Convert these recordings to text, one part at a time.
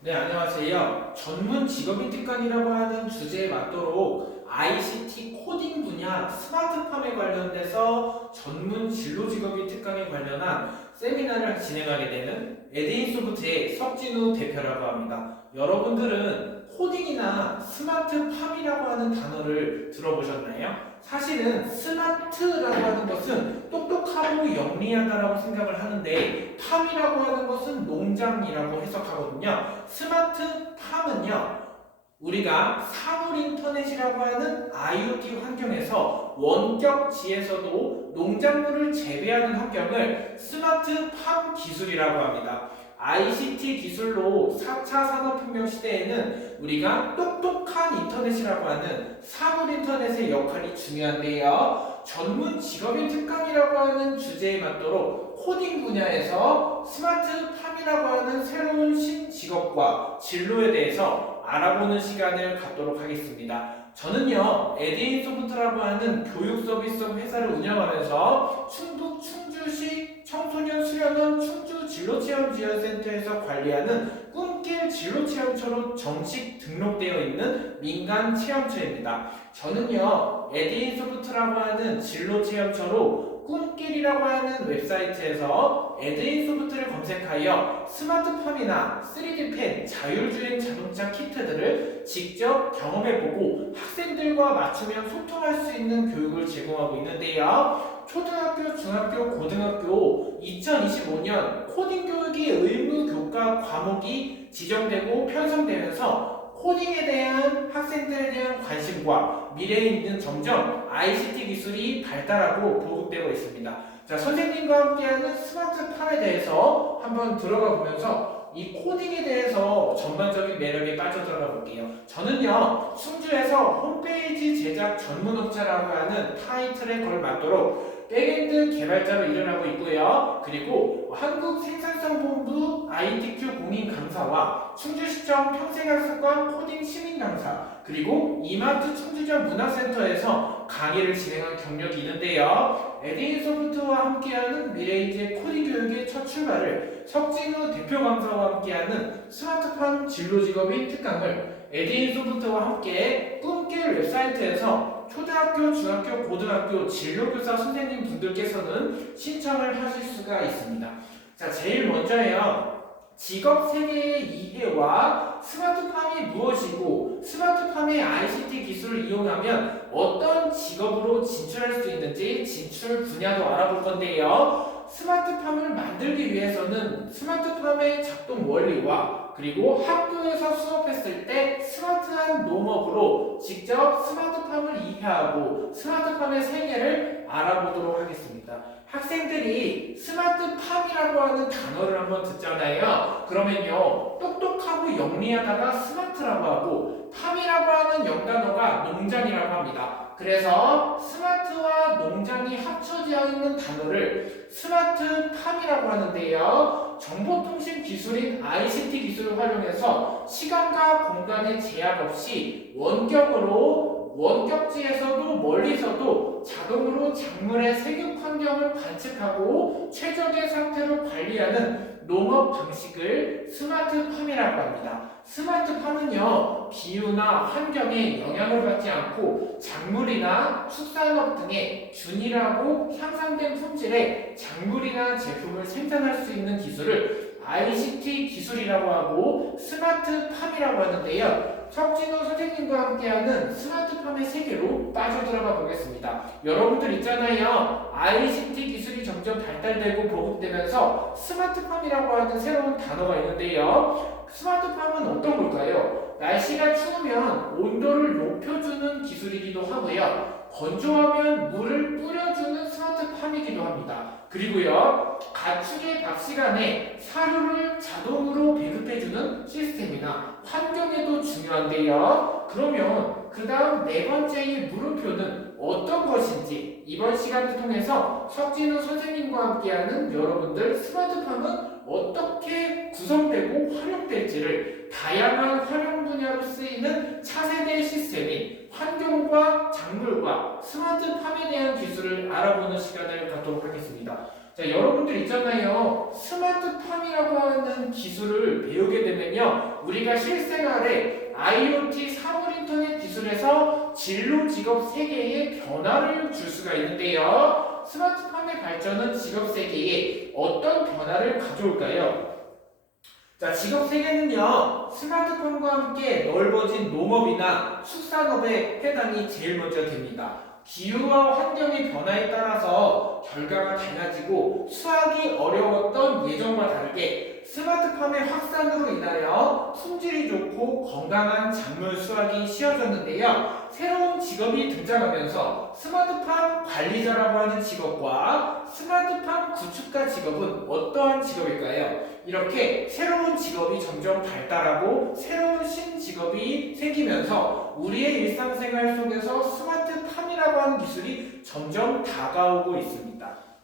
네, 안녕하세요. 전문 직업인 특강이라고 하는 주제에 맞도록 ICT 코딩 분야 스마트팜에 관련돼서 전문 진로 직업인 특강에 관련한 세미나를 진행하게 되는 에드인소프트의 석진우 대표라고 합니다. 여러분들은 코딩이나 스마트팜이라고 하는 단어를 들어보셨나요? 사실은 스마트라고 하는 것은 똑똑하고 영리하다라고 생각을 하는데 팜이라고 하는 것은 농장이라고 해석하거든요. 스마트팜은요, 우리가 사물 인터넷이라고 하는 IoT 환경에서 원격지에서도 농작물을 재배하는 환경을 스마트팜 기술이라고 합니다. ICT 기술로 4차 산업혁명 시대에는 우리가 똑똑한 인터넷이라고 하는 사물 인터넷의 역할이 중요한데요. 전문 직업인 특강이라고 하는 주제에 맞도록 코딩 분야에서 스마트팜이라고 하는 새로운 신직업과 진로에 대해서 알아보는 시간을 갖도록 하겠습니다. 저는요, 에드인소프트라고 하는 교육 서비스 회사를 운영하면서 충북 충주시 청소년 수련원 충주 진로체험지원센터에서 관리하는 꿈길 진로체험처로 정식 등록되어 있는 민간 체험처입니다. 저는요, 에드인소프트라고 하는 진로체험처로 꿈길이라고 하는 웹사이트에서 에드인소프트를 검색하여 스마트팜이나 3D펜, 자율주행 자동차 키트들을 직접 경험해보고 학생들과 맞추며 소통할 수 있는 교육을 제공하고 있는데요. 초등학교, 중학교, 고등학교 2025년 코딩 교육이 의무 교과 과목이 지정되고 편성되면서 코딩에 대한 학생들에 대한 관심과 미래에 있는 점점 ICT 기술이 발달하고 보급되고 있습니다. 자, 선생님과 함께하는 스마트팜에 대해서 한번 들어가 보면서 이 코딩에 대해서 전반적인 매력에 빠져들어가 볼게요. 저는요, 충주에서 홈페이지 제작 전문업자라고 하는 타이틀에 걸맞도록 백엔드 개발자로 일을 하고 있고요. 그리고 한국생산성본부 ITQ 공인 강사와 충주시청 평생학습관 코딩 시민 강사, 그리고 이마트 충주점 문화센터에서 강의를 진행한 경력이 있는데요. 에드인소프트와 함께하는 미래인재 코딩 교육의 첫 출발을 석진우 대표 강사와 함께하는 스마트팜 진로직업인 특강을 에드인소프트와 함께 꿈길 웹사이트에서 초등학교, 중학교, 고등학교 진로교사 선생님 분들께서는 신청을 하실 수가 있습니다. 자, 제일 먼저요. 직업 세계의 이해와 스마트팜이 무엇이고 스마트팜의 ICT 기술을 이용하면 어떤 직업으로 진출할 수 있는지 진출 분야도 알아볼 건데요. 스마트팜을 만들기 위해서는 스마트팜의 작동 원리와 그리고 학교에서 수업했을 때 스마트한 농업으로 직접 스마트팜을 이해하고 스마트팜의 세계를 알아보도록 하겠습니다. 학생들이 스마트팜이라고 하는 단어를 한번 듣잖아요. 그러면요, 똑똑하고 영리하다가 스마트라고 하고 팜이라고 하는 영단어가 농장이라고 합니다. 그래서 스마트와 농장이 합쳐져 있는 단어를 스마트팜이라고 하는데요. 정보통신 기술인 ICT 기술을 활용해서 시간과 공간의 제약 없이 원격지에서도 멀리서도 자동으로 작물의 생육 환경을 관측하고 최적의 상태로 관리하는 농업 방식을 스마트팜이라고 합니다. 스마트팜은요, 기후나 환경에 영향을 받지 않고 작물이나 축산업 등의 균일하고 향상된 품질의 작물이나 제품을 생산할 수 있는 기술을 ICT 기술이라고 하고 스마트팜이라고 하는데요. 석진호 선생님과 함께하는 스마트팜의 세계로 빠져들어가 보겠습니다. 여러분들 있잖아요. ICT 기술이 점점 발달되고 보급되면서 스마트팜이라고 하는 새로운 단어가 있는데요. 스마트팜은 어떤 걸까요? 날씨가 추우면 온도를 높여주는 기술이기도 하고요. 건조하면 물을 뿌려주는 스마트팜이기도 합니다. 그리고요, 가축의 밥 시간에 사료를 자동으로 배급해주는 시스템이나 환경에도 중요한데요. 그러면 그 다음 네 번째의 물음표는 어떤 것인지 이번 시간을 통해서 석진우 선생님과 함께하는 여러분들 스마트팜은 어떻게 구성되고 활용될지를 다양한 활용 분야로 쓰이는 차세대 시스템인 환경과 작물과 스마트팜에 대한 기술을 알아보는 시간을 갖도록 하겠습니다. 자, 여러분들 있잖아요. 스마트팜이라고 하는 기술을 배우게 되면요, 우리가 실생활에 IoT 사물 인터넷 기술에서 진로 직업 세계에 변화를 줄 수가 있는데요. 스마트팜의 발전은 직업 세계에 어떤 변화를 가져올까요? 자, 직업 세계는요, 스마트폰과 함께 넓어진 농업이나 축산업에 해당이 제일 먼저 됩니다. 기후와 환경의 변화에 따라서 결과가 달라지고 수확이 어려웠던 예전과 다르게 스마트팜의 확산으로 인하여 품질이 좋고 건강한 작물 수확이 쉬워졌는데요. 새로운 직업이 등장하면서 스마트팜 관리자라고 하는 직업과 스마트팜 구축가 직업은 어떠한 직업일까요? 이렇게 새로운 직업이 점점 발달하고 새로운 신직업이 생기면서 우리의 일상생활 속에서 스마트팜이라고 하는 기술이 점점 다가오고 있습니다.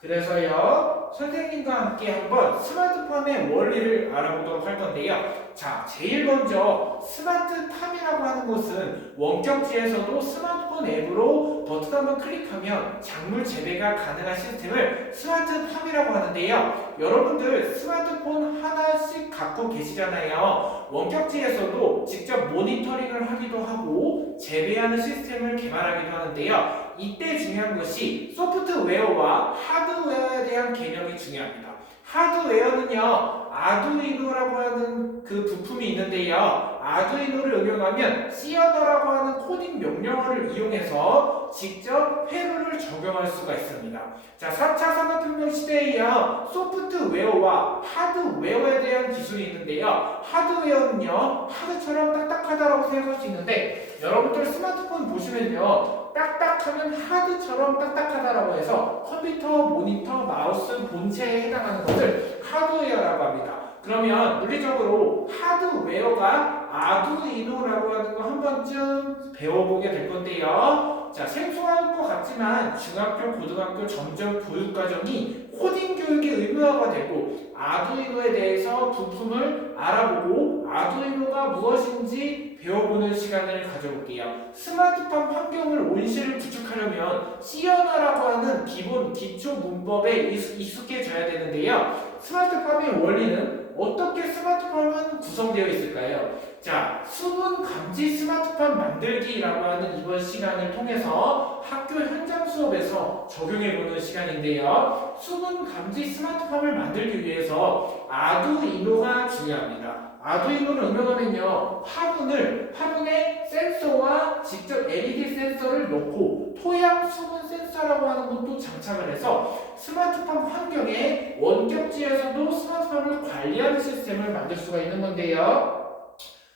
그래서요, 선생님과 함께 한번 스마트팜의 원리를 알아보도록 할 건데요. 자, 제일 먼저 스마트팜이라고 하는 것은 원격지에서도 스마트폰 앱으로 버튼 한번 클릭하면 작물 재배가 가능한 시스템을 스마트팜이라고 하는데요. 여러분들 스마트폰 하나씩 갖고 계시잖아요. 원격지에서도 직접 모니터링을 하기도 하고 재배하는 시스템을 개발하기도 하는데요. 이때 중요한 것이 소프트웨어와 하드웨어에 대한 개념이 중요합니다. 하드웨어는요, 아두이노라고 하는 그 부품이 있는데요. 아두이노를 응용하면 시어너라고 하는 코딩 명령어를 이용해서 직접 회로를 적용할 수가 있습니다. 자, 4차 산업혁명 시대에요, 소프트웨어와 하드웨어에 대한 기술이 있는데요. 하드웨어는요, 하드처럼 딱딱하다라고 생각할 수 있는데, 여러분들 스마트폰 보시면요, 딱딱하면 하드처럼 딱딱하다라고 해서 컴퓨터, 모니터, 마우스, 본체에 해당하는 것을 하드웨어라고 합니다. 그러면 물리적으로 하드웨어가 아두이노라고 하는 거 한 번쯤 배워보게 될 건데요. 자, 생소할 것 같지만 중학교, 고등학교 점점 교육과정이 코딩 교육이 의무화가 되고 아두이노에 대해서 부품을 알아보고 아두이노가 무엇인지 배워보는 시간을 가져볼게요. 스마트팜 환경을 온실을 구축하려면 시어나라고 하는 기본 기초 문법에 익숙해져야 되는데요. 스마트팜의 원리는 어떻게 스마트팜은 구성되어 있을까요? 자, 수분 감지 스마트팜 만들기라고 하는 이번 시간을 통해서 학교 현장 수업에서 적용해보는 시간인데요. 수분 감지 스마트팜을 만들기 위해서 아두이노가 중요합니다. 아두이노를 응용하면요, 화분에 센서와 직접 LED 센서를 넣고 토양 수분 센서라고 하는 것도 장착을 해서 스마트팜 환경에 원격지에서도 스마트팜을 관리하는 시스템을 만들 수가 있는 건데요.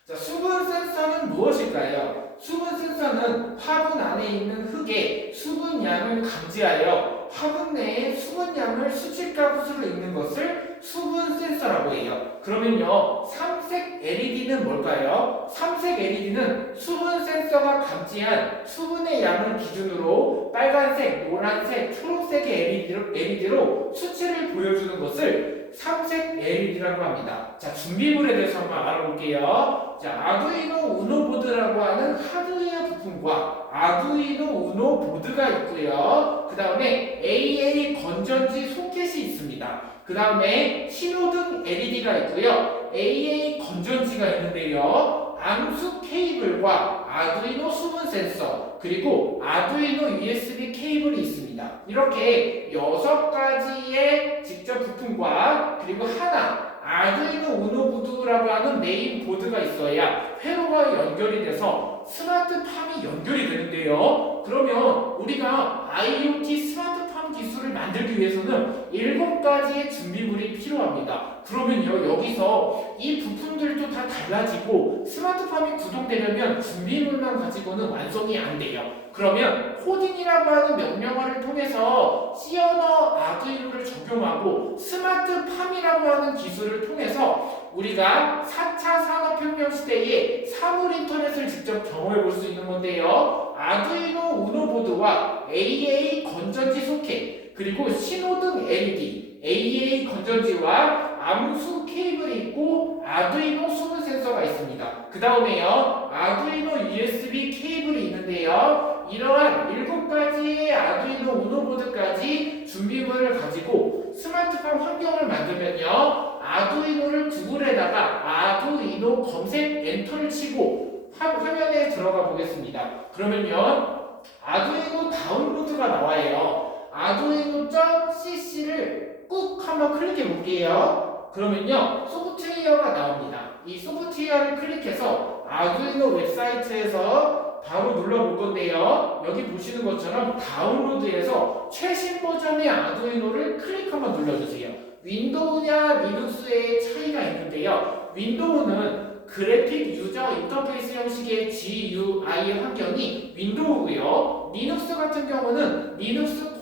자, 수분 센서는 무엇일까요? 수분 센서는 화분 안에 있는 흙의 수분량을 감지하여 화분 내에 수분량을 수치값으로 읽는 것을 수분 센서라고 해요. 그러면요, 삼색 LED는 뭘까요? 삼색 LED는 수분 센서가 감지한 수분의 양을 기준으로 빨간색, 노란색, 초록색의 LED로 수치를 보여주는 것을 삼색 LED라고 합니다. 자, 준비물에 대해서 한번 알아볼게요. 자, 아두이노 우노 보드라고 하는 하드웨어 부품과 아두이노 우노 보드가 있고요. 그 다음에 AA 건전지 소켓이 있습니다. 그 다음에 신호등 LED가 있고요. AA 건전지가 있는데요. 암수 케이블과 아두이노 수분 센서, 그리고 아두이노 USB 케이블이 있습니다. 이렇게 6가지의 직접 부품과 그리고 하나 아두이노 우노 보드라고 하는 메인 보드가 있어야 회로가 연결이 돼서 스마트팜이 연결이 되는데요. 그러면 우리가 IoT 스마트팜 기술을 만들기 위해서는 7가지의 준비물이 필요합니다. 그러면요, 여기서 이 부품들도 다 달라지고 스마트팜이 구동되려면 준비물만 가지고는 완성이 안 돼요. 그러면 코딩이라고 하는 명령어를 통해서 시어너 아두이노를 적용하고 스마트팜이라고 하는 기술을 통해서 우리가 4차 산업혁명 시대에 사물 인터넷을 직접 경험해 볼 수 있는 건데요. 아두이노 우노 보드와 AA 건전지 소켓, 그리고 신호등 LED, AA 건전지와 암수 케이블이 있고 아두이노 수분 센서가 있습니다. 그 다음에요, 아두이노 USB 케이블이 있는데요. 이러한 7가지의 아두이노 우노 보드까지 준비물을 가지고 스마트팜 환경을 만들면요, 아두이노를 구글에다가 아두이노 검색 엔터를 치고 화면에 들어가 보겠습니다. 그러면요 아두이노 다운로드가 나와요. 아두이노.cc를 꾹 한번 클릭해 볼게요. 그러면요 소프트웨어가 나옵니다. 이 소프트웨어를 클릭해서 아두이노 웹사이트에서 바로 눌러볼 건데요. 여기 보시는 것처럼 다운로드에서 최신 버전의 아두이노를 클릭 한번 눌러주세요. 윈도우냐 리눅스의 차이가 있는데요. 윈도우는 그래픽 유저 인터페이스 형식의 GUI 환경이 윈도우고요. 리눅스 같은 경우는 리눅스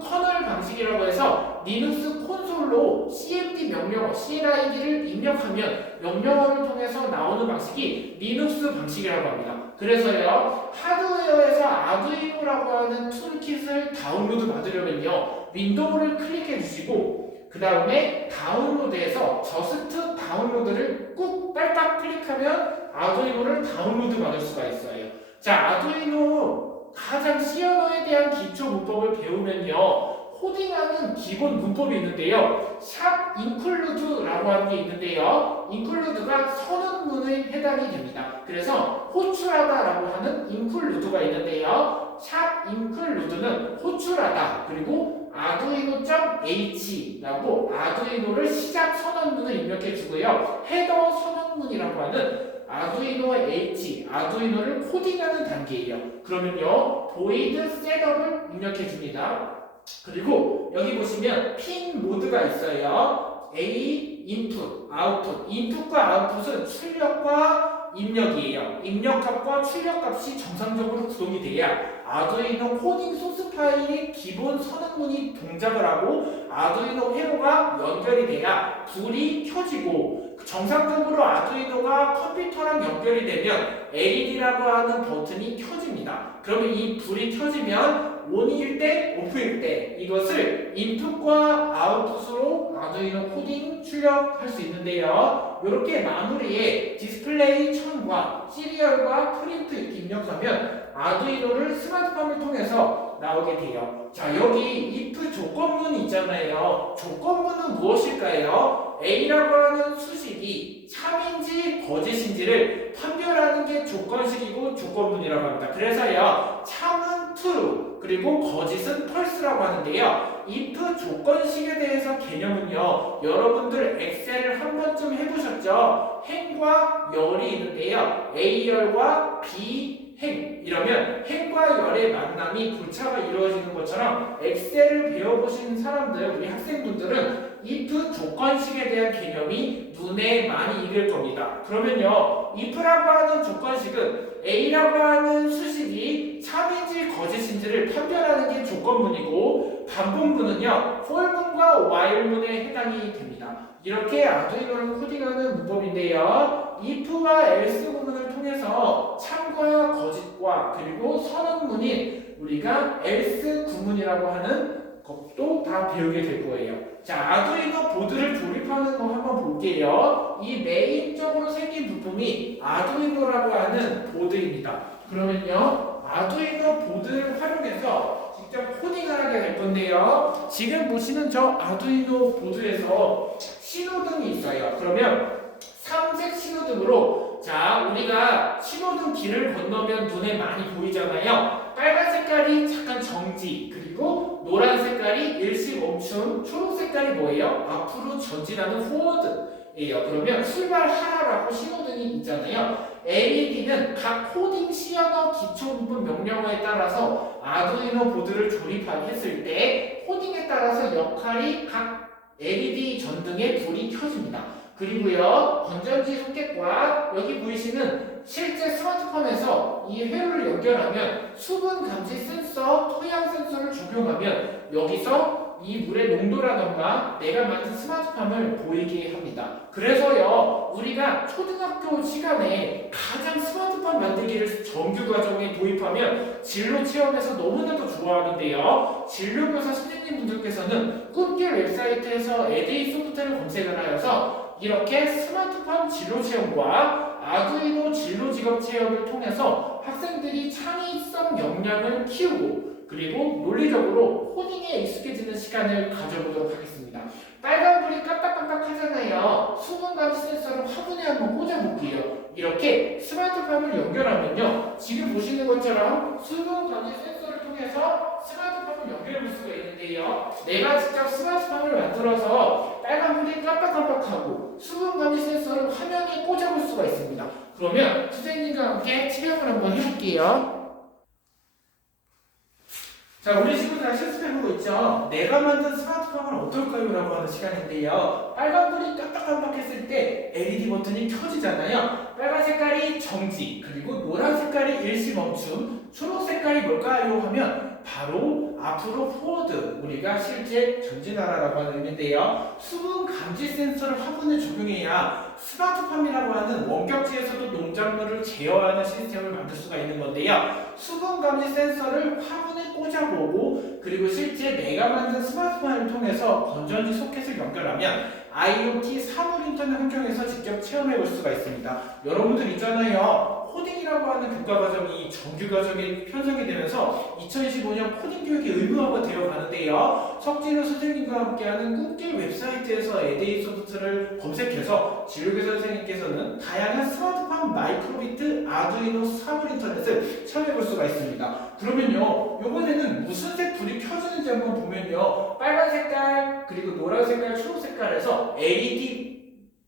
커널 방식이라고 해서 리눅스 콘솔로 cmd 명령어 CLID를 입력하면 명령어를 통해서 나오는 방식이 리눅스 방식이라고 합니다. 그래서요 하드웨어에서 아두이노라고 하는 툴킷을 다운로드 받으려면요 윈도우를 클릭해 주시고 그 다음에 다운로드에서 저스트 다운로드를 꾹 빨딱 클릭하면 아두이노를 다운로드 받을 수가 있어요. 자, 아두이노 가장 C 언어에 대한 기초 문법을 배우면요 코딩하는 기본 문법이 있는데요. 샵 include라고 하는 게 있는데요. include가 선언문에 해당이 됩니다. 그래서 호출하다라고 하는 include가 있는데요. 샵 include는 호출하다 그리고 arduino.h라고 아두이노를 시작 선언문을 입력해 주고요. 헤더 선언문이라고 하는 아두이노 H, 아두이노를 코딩하는 단계예요. 그러면요 void setup을 입력해 줍니다. 그리고 여기 보시면 핀 모드가 있어요. A, input, output. input과 output은 출력과 입력이에요. 입력값과 출력값이 정상적으로 구동이 돼야 아두이노 코딩 소스 파일이 기본 선언문이 동작을 하고 아두이노 회로가 연결이 돼야 불이 켜지고 정상적으로 아두이노가 컴퓨터랑 연결이 되면 LED라고 하는 버튼이 켜집니다. 그러면 이 불이 켜지면 ON일 때, OFF일 때 이것을 인풋과 아웃풋으로 아두이노 코딩 출력할 수 있는데요. 이렇게 마무리에 디스플레이 첨과 시리얼과 프린트 이렇게 입력하면 아두이노를 스마트폰을 통해서 나오게 돼요. 자, 여기 if 조건문이 있잖아요. 조건문은 무엇일까요? A라고 하는 수식이 참인지 거짓인지를 판별하는 게 조건식이고 조건문이라고 합니다. 그래서요, 참은 true 그리고 거짓은 false라고 하는데요. if 조건식에 대해서 개념은요, 여러분들 엑셀을 한 번쯤 해보셨죠? 행과 열이 있는데요. A열과 B 행 이러면 행과 열의 만남이 교차가 이루어지는 것처럼 엑셀을 배워보신 사람들, 우리 학생분들은 if 조건식에 대한 개념이 눈에 많이 익을 겁니다. 그러면요 if라고 하는 조건식은 A라고 하는 수식이 참인지 거짓인지를 판별하는 게 조건문이고 반복문은요 for문과 while문에 해당이 됩니다. 이렇게 아두이노를 코딩하는 문법인데요. if와 else 구문을 통해서 참과 거짓과 그리고 선언문인 우리가 else 구문이라고 하는 것도 다 배우게 될 거예요. 자, 아두이노 보드를 조립하는 거 한번 볼게요. 이 메인적으로 생긴 부품이 아두이노라고 하는 보드입니다. 그러면요, 아두이노 보드를 활용해서 직접 코딩을 하게 될 건데요. 지금 보시는 저 아두이노 보드에서 신호등이 있어요. 그러면 삼색 신호등으로 자, 우리가 신호등 길을 건너면 눈에 많이 보이잖아요. 빨간 색깔이 잠깐 정지, 그리고 노란 색깔이 일시 멈춤, 초록 색깔이 뭐예요? 앞으로 전진하는 forward예요. 그러면 출발하라고 신호등이 있잖아요. LED는 각 코딩 시언어 기초부분 명령어에 따라서 아두이노 보드를 조립했을 때 코딩에 따라서 역할이 각 LED 전등에 불이 켜집니다. 그리고요 건전지 소켓과 여기 보이시는 실제 스마트폰에서 이 회로를 연결하면 수분 감지 센서, 토양 센서를 적용하면 여기서 이 물의 농도라던가 내가 만든 스마트팜을 보이게 합니다. 그래서요 우리가 초등학교 시간에 가장 스마트팜 만들기를 정규 과정에 도입하면 진로 체험에서 너무나도 좋아하는데요. 진로교사 선생님분들께서는 꿈길 웹사이트에서 에데이 소프트를 검색을 하여서 이렇게 스마트팜 진로 체험과 아두이노 진로 직업 체험을 통해서 학생들이 창의성 역량을 키우고 그리고 논리적으로 코딩에 익숙해지는 시간을 가져보도록 하겠습니다. 빨간불이 깜빡깜빡 한번 꽂아볼게요. 이렇게 스마트팜을 연결하면요, 지금 보시는 것처럼 수분 감지 센서를 통해서 스마트팜을 연결해 볼 수가 있는데요. 내가 직접 스마트팜을 만들어서 빨간불이 깜빡깜빡하고 수분 감지 센서를 화면에 꽂아볼 수가 있습니다. 그러면 선생님과 함께 촬영을 한번 해볼게요. 자, 우리 친구들 실습해보고 있죠? 내가 만든 스마트팜은 어떨까요? 라고 하는 시간인데요. 빨간불이 깜빡깜빡했을 때 LED 버튼이 켜지잖아요. 빨간 색깔이 정지, 그리고 노란 색깔이 일시 멈춤, 초록 색깔이 뭘까요? 하면 바로 앞으로 포워드, 우리가 실제 전진하라라고 하는 의미인데요. 수분 감지 센서를 화분에 적용해야 스마트팜이라고 하는 원격지에서도 농작물을 제어하는 시스템을 만들 수가 있는 건데요. 수분 감지 센서를 화분에 꽂아보고 그리고 실제 내가 만든 스마트팜을 통해서 건전지 소켓을 연결하면 IoT 사물 인터넷 환경에서 직접 체험해 볼 수가 있습니다. 여러분들 있잖아요. 코딩이라고 하는 교과 과정이 정규 과정에 편성이 되면서 2025년 코딩 교육이 의무화가 되어 가는데요. 석진우 선생님과 함께하는 꿈길 웹사이트에서 에데이 소프트를 검색해서 진료교사 선생님께서는 다양한 스마트팜 마이크로비트 아두이노 사물 인터넷을 체험해 볼 수가 있습니다. 그러면요, 이번에는 무슨 색 불이 켜지는지 한번 보면요, 빨간 색깔 그리고 노란 색깔, 초록 색깔에서 LED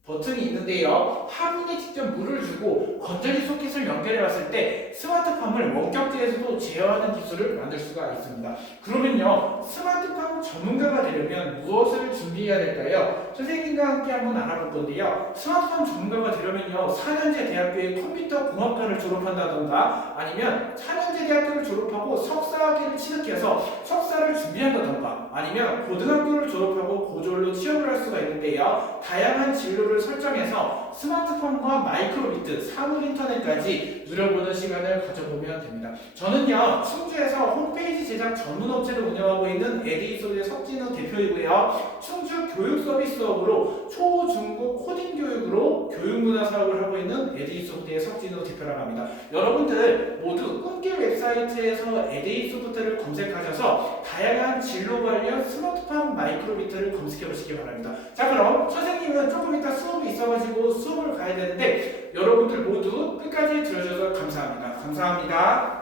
버튼이 있는데요. 화분에 직접 물을 주고 건전지 소켓을 연결해 왔을 때 스마트팜을 원격지에서도 제어하는 기술을 만들 수가 있습니다. 그러면요, 스마트팜 전문가가 되려면 무엇을 준비해야 될까요? 선생님과 함께 한번 알아볼 건데요. 스마트팜 전문가가 되려면요, 4년제 대학교의 컴퓨터 공학과를 졸업한다던가 아니면 4년제 대학교를 졸업하고 석사학위를 취득해서 석사를 준비한다던가 아니면 고등학교를 졸업하고 고졸로 취업을 할 수가 있는데요. 다양한 진로를 설정해서 스마트폰과 마이크로비트, 사물 인터넷까지 누려보는 시간을 가져보면 됩니다. 저는요, 충주에서 홈페이지 제작 전문 업체를 운영하고 있는 에디소의 석진우 대표이고요. 충주 교육 서비스업으로 초, 중고 코딩 교육으로 교육문화 사업을 하고 있는 에디소프트의 석진우 대표라고 합니다. 여러분들 모두 꿈길 웹사이트에서 에디소프트를 검색하셔서 다양한 진로 관련 스마트팜 마이크로비트를 검색해 보시기 바랍니다. 자, 그럼 선생님은 조금 이따 수업이 있어가지고 수업을 가야 되는데 여러분들 모두 끝까지 들어주셔서 감사합니다. 감사합니다.